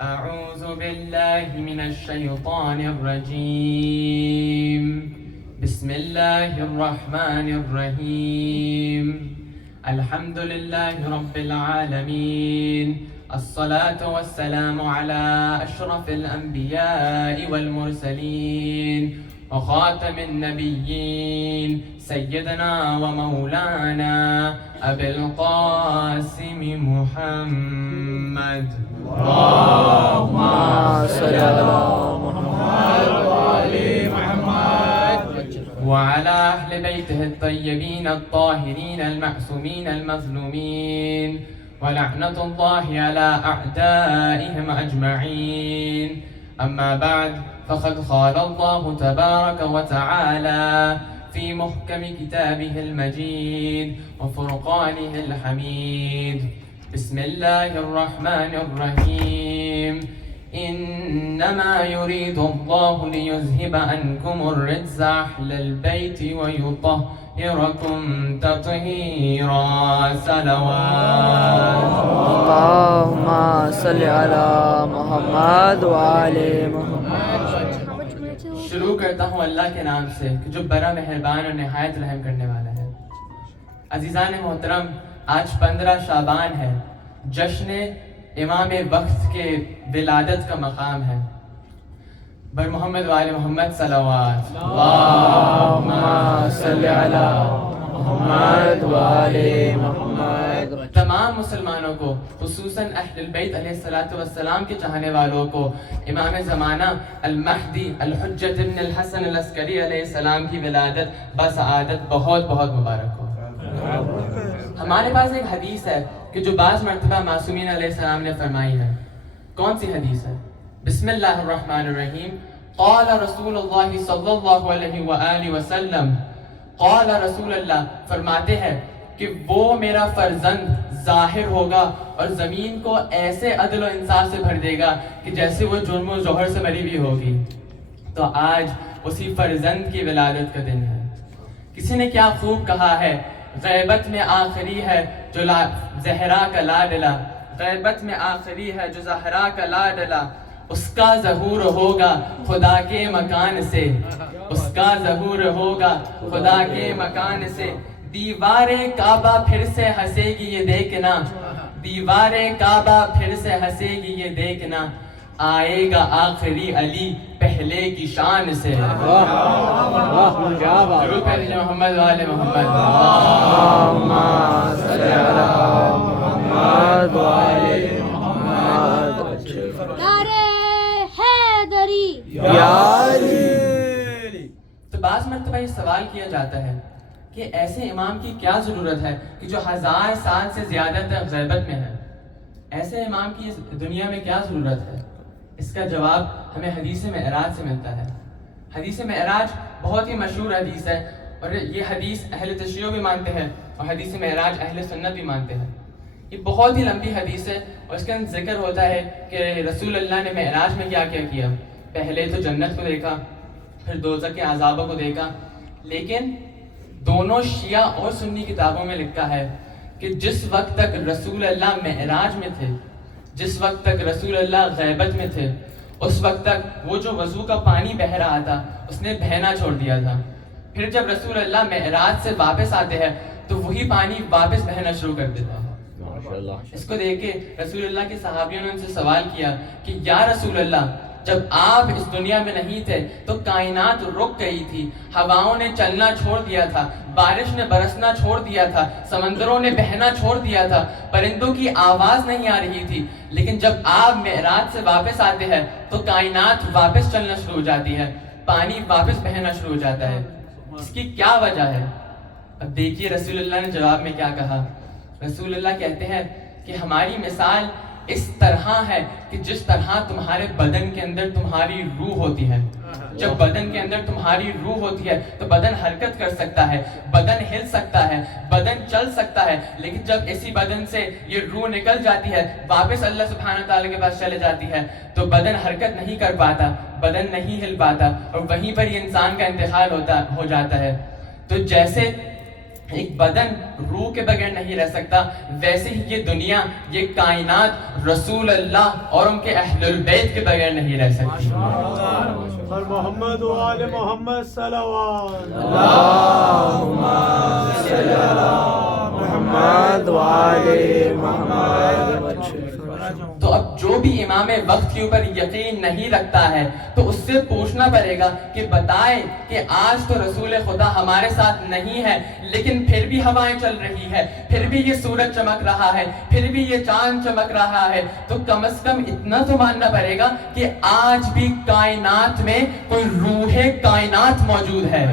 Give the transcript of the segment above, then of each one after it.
أعوذ بالله من الشيطان الرجيم. بسم الله الرحمن الرحيم. الحمد لله رب العالمين. الصلاة والسلام على أشرف الأنبياء والمرسلين وخاتم النبيين سيدنا ومولانا أبي القاسم محمد. اللهم صل على محمد وآل محمد وعلى أهل بيته الطيبين الطاهرين المعصومين المظلومين ولعنة الله على أعدائهم أجمعين. أما بعد فقد قال الله تبارك وتعالى في محكم كتابه المجيد وفرقانه الحميد. بسم الله الرحمن الرحيم. إنما يريد الله ليذهب عنكم الرجس أهل البيت ويطهركم تطهيرا. صلوات. اللهم صل على محمد وآل محمد. شروع کرتا ہوں اللہ کے نام سے کہ جو بڑا مہربان اور نہایت رحم کرنے والا ہے. عزیزان محترم، آج 15 شعبان ہے، جشن امام وقت کے ولادت کا مقام ہے. بر محمد وآل محمد صلوات. اللهم صل على محمد وآل محمد. تمام مسلمانوں کو، خصوصاً اہل البیت علیہ السلام کے چاہنے والوں کو امام زمانہ المہدی الحجت ابن الحسن العسکری علیہ السلام کی ولادت بسعادت بہت بہت مبارک ہو. ہمارے پاس ایک حدیث ہے کہ جو بعض مرتبہ معصومین علیہ السلام نے فرمائی ہے. کون سی حدیث ہے؟ بسم اللہ الرحمن الرحیم. قال رسول اللہ صلی اللہ علیہ وآلہ وسلم. قال رسول اللہ فرماتے ہیں کہ وہ میرا فرزند ظاہر ہوگا اور زمین کو ایسے عدل و انصاف سے بھر دے گا کہ جیسے وہ جرم و جوہر سے بھری ہوئی ہوگی. تو آج اسی فرزند کی ولادت کا دن ہے. کسی نے کیا خوب کہا ہے، غیبت میں آخری ہے جو زہرا کا لاڈلا، غیبت میں آخری ہے جو زہرا کا لاڈلا، اس کا ظہور ہوگا خدا کے مکان سے، اس کا ظہور ہوگا خدا کے مکان سے. دیوار کعبہ پھر سے ہنسے گی یہ دیکھنا، دیوار کعبہ پھر سے ہنسے گی یہ دیکھنا، آئے گا آخری علی پہلے کی شان سے. ضرور پہلے محمد والے محمد. اللهم صل على محمد وآل محمد. نعرہ حیدری. یا علی. تو بعض مرتبہ یہ سوال کیا جاتا ہے کہ ایسے امام کی کیا ضرورت ہے کہ جو 1000 سال سے زیادہ تک غیبت میں ہے؟ ایسے امام کی اس دنیا میں کیا ضرورت ہے؟ اس کا جواب ہمیں حدیث معراج سے ملتا ہے. حدیث معراج بہت ہی مشہور حدیث ہے اور یہ حدیث اہل تشیع بھی مانتے ہیں اور حدیث معراج اہل سنت بھی مانتے ہیں. یہ بہت ہی لمبی حدیث ہے اور اس کے اندر ذکر ہوتا ہے کہ رسول اللہ نے معراج میں کیا کیا کیا. پہلے تو جنت کو دیکھا، پھر دوزخ کے عذابوں کو دیکھا. لیکن دونوں شیعہ اور سنی کتابوں میں لکھا ہے کہ جس وقت تک رسول اللہ معراج میں تھے، جس وقت تک رسول اللہ غیبت میں تھے، اس وقت تک وہ جو وضو کا پانی بہہ رہا تھا اس نے بہنا چھوڑ دیا تھا. پھر جب رسول اللہ معراج سے واپس آتے ہیں تو وہی پانی واپس بہنا شروع کر دیتا ہے. اس کو دیکھ کے رسول اللہ کے صحابیوں نے ان سے سوال کیا کہ یا رسول اللہ، جب آپ اس دنیا میں نہیں تھے تو کائنات رک گئی تھی، ہواؤں نے چلنا چھوڑ دیا تھا، بارش نے برسنا چھوڑ دیا تھا، سمندروں نے بہنا چھوڑ دیا تھا، پرندوں کی آواز نہیں آ رہی تھی، لیکن جب آپ معراج سے واپس آتے ہیں تو کائنات واپس چلنا شروع ہو جاتی ہے، پانی واپس بہنا شروع ہو جاتا ہے. اس کی کیا وجہ ہے؟ اب دیکھیے رسول اللہ نے جواب میں کیا کہا. رسول اللہ کہتے ہیں کہ ہماری مثال اس طرح ہے کہ جس طرح تمہارے بدن کے اندر تمہاری روح ہوتی ہے. جب بدن کے اندر تمہاری روح ہوتی ہے تو بدن حرکت کر سکتا ہے, بدن ہل سکتا ہے, بدن چل سکتا ہے. لیکن جب اسی بدن سے یہ روح نکل جاتی ہے, واپس اللہ سبحانہ تعالیٰ کے پاس چلے جاتی ہے, تو بدن حرکت نہیں کر پاتا, بدن نہیں ہل پاتا, اور وہیں پر یہ انسان کا انتقال ہو جاتا ہے. تو جیسے ایک بدن روح کے بغیر نہیں رہ سکتا, ویسے ہی یہ دنیا, یہ کائنات رسول اللہ اور ان کے اہل البیت کے بغیر نہیں رہ سکتی. اور محمد و آل محمد صلوات. اللہم صلی علی محمد وآل محمد. تو اب جو بھی امام وقت کے اوپر یقین نہیں رکھتا ہے تو اس سے پوچھنا پڑے گا کہ بتائے کہ آج تو رسول خدا ہمارے ساتھ نہیں ہے, لیکن پھر بھی ہوائیں چل رہی ہے, پھر بھی یہ سورج چمک رہا ہے, پھر بھی یہ چاند چمک رہا ہے, تو کم از کم اتنا تو ماننا پڑے گا کہ آج بھی کائنات میں کوئی روح کائنات موجود ہے.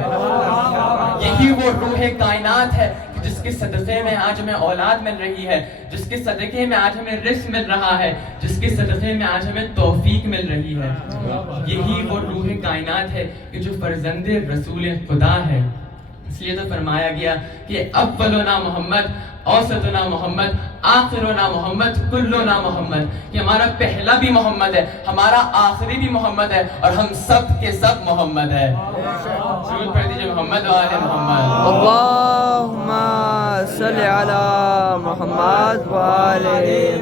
یہی وہ روح کائنات ہے جس کے صدقے میں آج ہمیں اولاد مل رہی ہے, جس کے صدقے میں آج ہمیں رزق مل رہا ہے, جس کے صدقے میں آج ہمیں توفیق مل رہی ہے. یہی وہ روح کائنات ہے کہ جو فرزند رسول خدا ہے. اس لیے تو فرمایا گیا کہ اولنا محمد, اوسطنا محمد, آخرنا محمد, کلنا محمد, کہ ہمارا پہلا بھی محمد ہے, ہمارا آخری بھی محمد ہے, اور ہم سب کے سب محمد ہے. درود پڑھ دیجئے محمد و آل محمد. اللہم صلی علی محمد وآل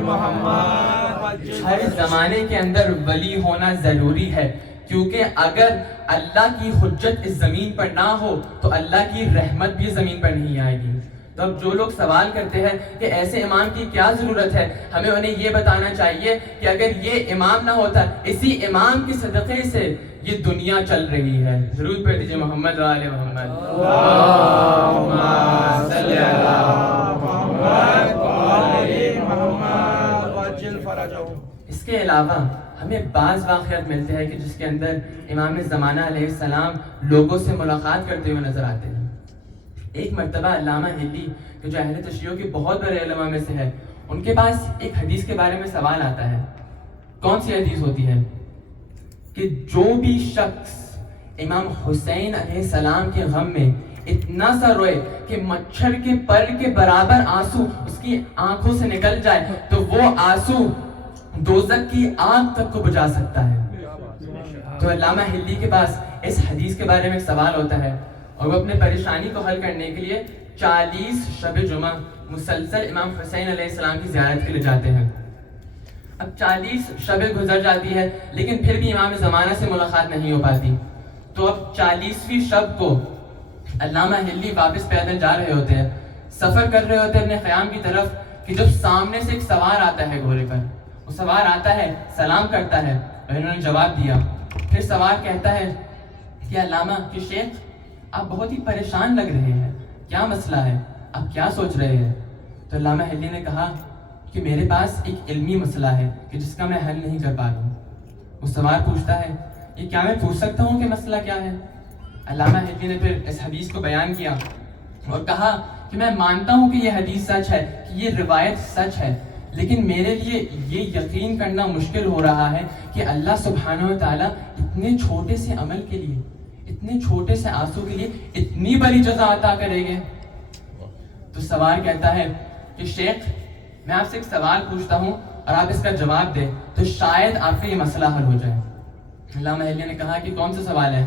محمد. ہر زمانے کے اندر ولی ہونا ضروری ہے, کیونکہ اگر اللہ کی حجت اس زمین پر نہ ہو تو اللہ کی رحمت بھی زمین پر نہیں آئے گی. تو اب جو لوگ سوال کرتے ہیں کہ ایسے امام کی کیا ضرورت ہے, ہمیں انہیں یہ بتانا چاہیے کہ اگر یہ امام نہ ہوتا, اسی امام کے صدقے سے یہ دنیا چل رہی ہے. ضرور پڑھ دیجئے محمد و آل محمد. اللہم صلی علی محمد وآل محمد وعجل فرجہم. اس کے علاوہ ہمیں بعض واقعات ملتے ہیں کہ جس کے اندر امام زمانہ علیہ السلام لوگوں سے ملاقات کرتے ہوئے نظر آتے ہیں. ایک مرتبہ علامہ ہلی کہ جو اہل تشیع کے بہت بڑے علماء میں سے ہے, ان کے پاس ایک حدیث کے بارے میں سوال آتا ہے. کون سی حدیث ہوتی ہے کہ جو بھی شخص امام حسین علیہ السلام کے غم میں اتنا سا روئے کہ مچھر کے پر کے برابر آنسو اس کی آنکھوں سے نکل جائے تو وہ آنسو دوزخ کی آگ تک کو بجھا سکتا ہے. تو علامہ ہلی کے پاس اس حدیث کے بارے میں ایک سوال ہوتا ہے, اور وہ اپنے پریشانی کو حل کرنے کے لیے 40 شب جمعہ مسلسل امام حسین علیہ السلام کی زیارت کے لیے جاتے ہیں. اب 40 شبیں گزر جاتی ہے لیکن پھر بھی امام زمانہ سے ملاقات نہیں ہو پاتی. تو اب 40ویں شب کو علامہ ہلی واپس پیدل جا رہے ہوتے ہیں, سفر کر رہے ہوتے ہیں اپنے خیام کی طرف, کہ جب سامنے سے ایک سوار آتا ہے گھوڑے پر. وہ سوار آتا ہے, سلام کرتا ہے, اور انہوں نے جواب دیا. پھر سوار کہتا ہے کہ علامہ کہ شیخ آپ بہت ہی پریشان لگ رہے ہیں, کیا مسئلہ ہے, آپ کیا سوچ رہے ہیں؟ تو علامہ ہلی نے کہا کہ میرے پاس ایک علمی مسئلہ ہے کہ جس کا میں حل نہیں کر پا رہا ہوں. وہ سوار پوچھتا ہے یہ کیا میں پوچھ سکتا ہوں کہ مسئلہ کیا ہے؟ علامہ ہلی نے پھر اس حدیث کو بیان کیا اور کہا کہ میں مانتا ہوں کہ یہ حدیث سچ ہے, کہ یہ روایت سچ ہے, لیکن میرے لیے یہ یقین کرنا مشکل ہو رہا ہے کہ اللہ سبحانہ و تعالیٰ اتنے چھوٹے سے عمل کے لیے, اتنے چھوٹے سے آنسو کے لیے اتنی بڑی جزا عطا کریں گے. تو سوار کہتا ہے کہ شیخ میں آپ سے ایک سوال پوچھتا ہوں اور آپ اس کا جواب دیں تو شاید آپ کا یہ مسئلہ حل ہو جائے. علامہ ہلی نے کہا کہ کون سا سوال ہے؟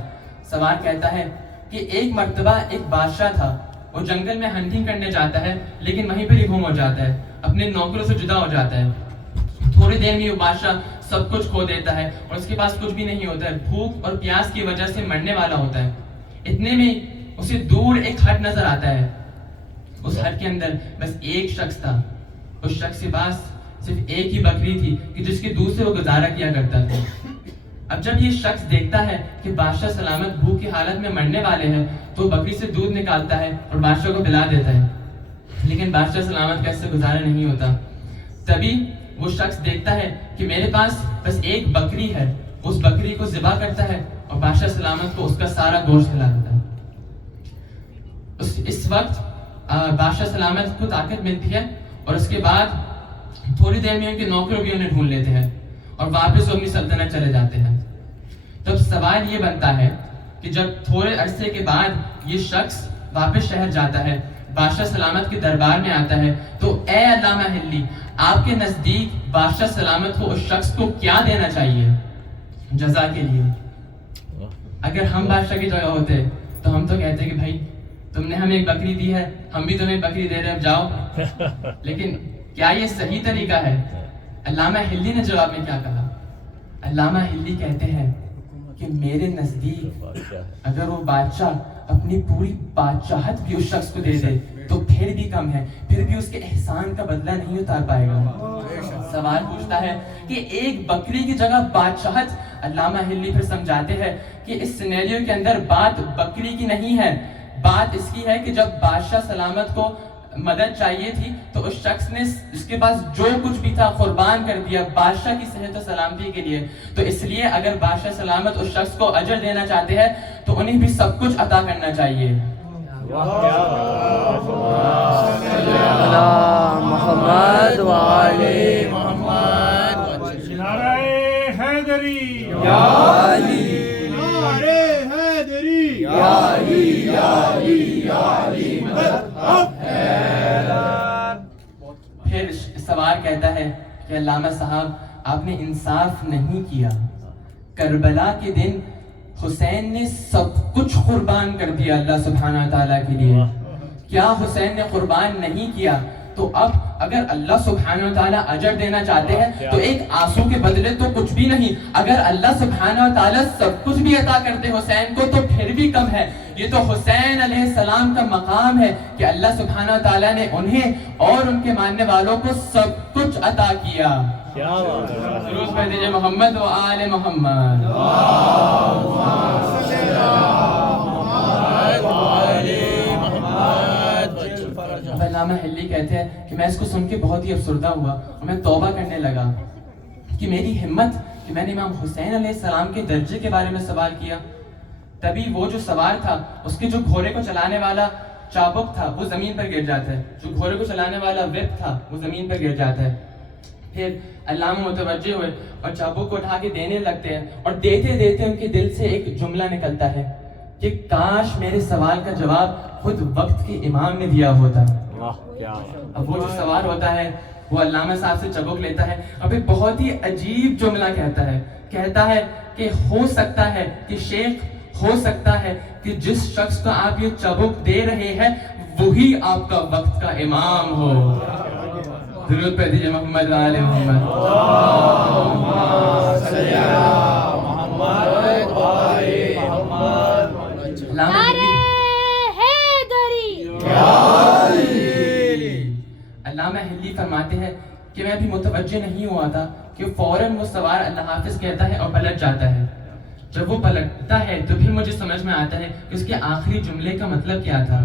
سوال کہتا ہے کہ ایک مرتبہ ایک بادشاہ تھا, وہ جنگل میں ہنٹنگ کرنے جاتا ہے لیکن وہیں پر ہی گم ہو جاتا ہے, اپنے نوکروں سے جدا ہو جاتا ہے. تھوڑی دیر میں وہ بادشاہ سب کچھ کھو دیتا ہے اور اس کے پاس کچھ بھی نہیں ہوتا ہے, بھوک اور پیاس کی وجہ سے مرنے والا ہوتا ہے. اتنے میں اسے دور ایک ہٹ نظر آتا ہے. اس ہٹ کے اندر بس ایک شخص تھا. اس شخص کے پاس صرف ایک ہی بکری تھی کہ جس کے دودھ سے وہ گزارا کیا کرتا تھا. اب جب یہ شخص دیکھتا ہے کہ بادشاہ سلامت بھوک کی حالت میں مرنے والے ہیں تو بکری سے دودھ نکالتا ہے اور بادشاہ کو پلا دیتا ہے, لیکن بادشاہ سلامت کا اس سے گزارا نہیں ہوتا. تبھی وہ شخص دیکھتا ہے کہ میرے پاس بس ایک بکری ہے, اس بکری کو ذبح کرتا ہے اور بادشاہ سلامت کو اس کا سارا گوشت کھلا دیتا ہے. اس وقت بادشاہ سلامت کو طاقت ملتی ہے اور اس کے بعد تھوڑی دیر میں ان کے نوکر بھی انہیں ڈھونڈ لیتے ہیں اور واپس وہ اپنی سلطنت چلے جاتے ہیں. تب سوال یہ بنتا ہے کہ جب تھوڑے عرصے کے بعد یہ شخص واپس شہر جاتا ہے, بادشاہ سلامت کے دربار میں آتا ہے, تو اے علامہ حلی, آپ کے نزدیک بادشاہ سلامت کو اس شخص کو کیا دینا چاہیے جزا کے لیے؟ اگر ہم بادشاہ کی جگہ ہوتے تو ہم تو کہتے کہ بھائی تم نے ہمیں ایک بکری دی ہے, ہم بھی تمہیں بکری دے رہے ہیں, جاؤ. لیکن کیا یہ صحیح طریقہ ہے؟ علامہ حلی نے جواب میں کیا کہا؟ علامہ حلی کہتے ہیں کہ میرے نزدیک اگر وہ بادشاہ اپنی پوری بادشاہت بھی اس شخص کو دے دے تو پھر بھی کم ہے, پھر بھی اس کے احسان کا بدلہ نہیں اتار پائے گا. سوال پوچھتا ہے کہ ایک بکری کی جگہ بادشاہت. علامہ حلی پھر سمجھاتے ہیں کہ اس سینیریو کے اندر بات بکری کی نہیں ہے, بات اس کی ہے کہ جب بادشاہ سلامت کو مدد چاہیے تھی تو اس شخص نے اس کے پاس جو کچھ بھی تھا قربان کر دیا بادشاہ کی صحت و سلامتی کے لیے. تو اس لیے اگر بادشاہ سلامت اس شخص کو اجر دینا چاہتے ہیں تو انہیں بھی سب کچھ عطا کرنا چاہیے. محمد وعلی محمد. نعرہ حیدری یا علی نعرہ حیدری یا علی یا علی یا علی مدد. پھر سوار کہتا ہے کہ علامہ صاحب آپ نے انصاف نہیں کیا. کربلا کے دن حسین نے سب کچھ قربان کر دیا اللہ سبحانہ تعالیٰ کے لیے. کیا حسین نے قربان نہیں کیا؟ تو اب اگر اللہ سبحانہ تعالیٰ اجر دینا چاہتے ہیں تو ایک آنسو کے بدلے تو کچھ بھی نہیں. اگر اللہ سبحانہ تعالیٰ سب کچھ بھی عطا کرتے حسین کو تو پھر بھی کم ہے. یہ تو حسین علیہ السلام کا مقام ہے کہ اللہ سبحانہ تعالیٰ نے انہیں اور ان کے ماننے والوں کو سب کچھ عطا کیا. درود پڑھ دیجئے محمد و آل محمد. علامہ حلی کہتے ہیں کہ میں اس کو سن کے بہت ہی افسردہ ہوا اور میں توبہ کرنے لگا کہ میری ہمت کہ میں نے امام حسین علیہ السلام کے درجے کے بارے میں سوال کیا. تبھی وہ جو سوار تھا اس کے جو گھوڑے کو چلانے والا چابک تھا وہ زمین پر گر جاتا ہے, جو گھوڑے کو چلانے والا وپ تھا وہ زمین پر گر جاتا ہے. پھر علامہ متوجہ ہوئے اور چابک کو اٹھا کے دینے لگتے ہیں اور دیتے دیتے ان کے دل سے ایک جملہ نکلتا ہے کہ کاش میرے سوال کا جواب خود وقت کے امام نے دیا ہوتا. اب وہ جو سوال ہوتا ہے وہ علامہ صاحب سے چابک لیتا ہے اور پھر بہت ہی عجیب جملہ کہتا ہے کہ ہو سکتا ہے کہ شیخ, ہو سکتا ہے کہ جس شخص کو آپ یہ چابک دے رہے ہیں وہی آپ کا وقت کا امام ہو. درود پڑھ دیجئے محمد و آل محمد. علامہ حلی فرماتے ہیں کہ میں ابھی متوجہ نہیں ہوا تھا کہ فوراً وہ سوار اللہ حافظ کہتا ہے اور پلٹ جاتا ہے. جب وہ پلٹتا ہے تو پھر مجھے سمجھ میں آتا ہے کہ اس کے آخری جملے کا مطلب کیا تھا.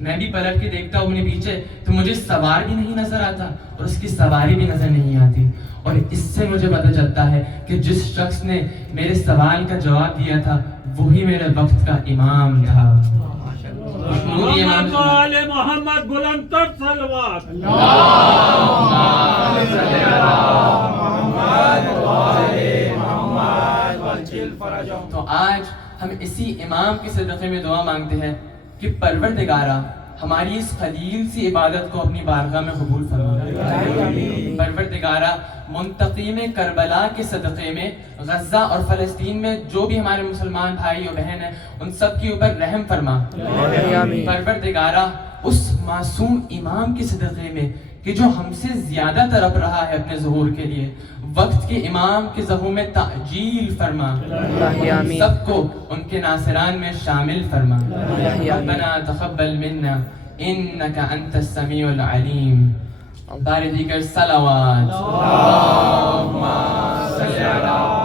میں بھی پلٹ کے دیکھتا ہوں اپنے پیچھے تو مجھے سوار بھی نہیں نظر آتا اور اس کی سواری بھی نظر نہیں آتی. اور اس سے مجھے پتہ چلتا ہے کہ جس شخص نے میرے سوال کا جواب دیا تھا وہی میرے وقت کا امام تھا. محمد و آل محمد بلند تر صلوات. تو آج ہم اسی امام کے صدقے میں دعا مانگتے ہیں کہ پروردگارہ ہماری اس خلیل سی عبادت کو اپنی بارگاہ میں قبول فرما. پروردگارہ منتقم کربلا کے صدقے میں غزہ اور فلسطین میں جو بھی ہمارے مسلمان بھائی اور بہن ہیں ان سب کے اوپر رحم فرما. پروردگارہ اس معصوم امام کے صدقے میں کہ جو ہم سے زیادہ تڑپ رہا ہے اپنے ظہور کے لیے, وقت کے امام کے ظہور میں تعجیل فرما. سب کو ان کے ناصران میں شامل فرما. ربنا تقبل منا انك انت السميع العليم. بارے دیگر صلوات. اللهم صل علی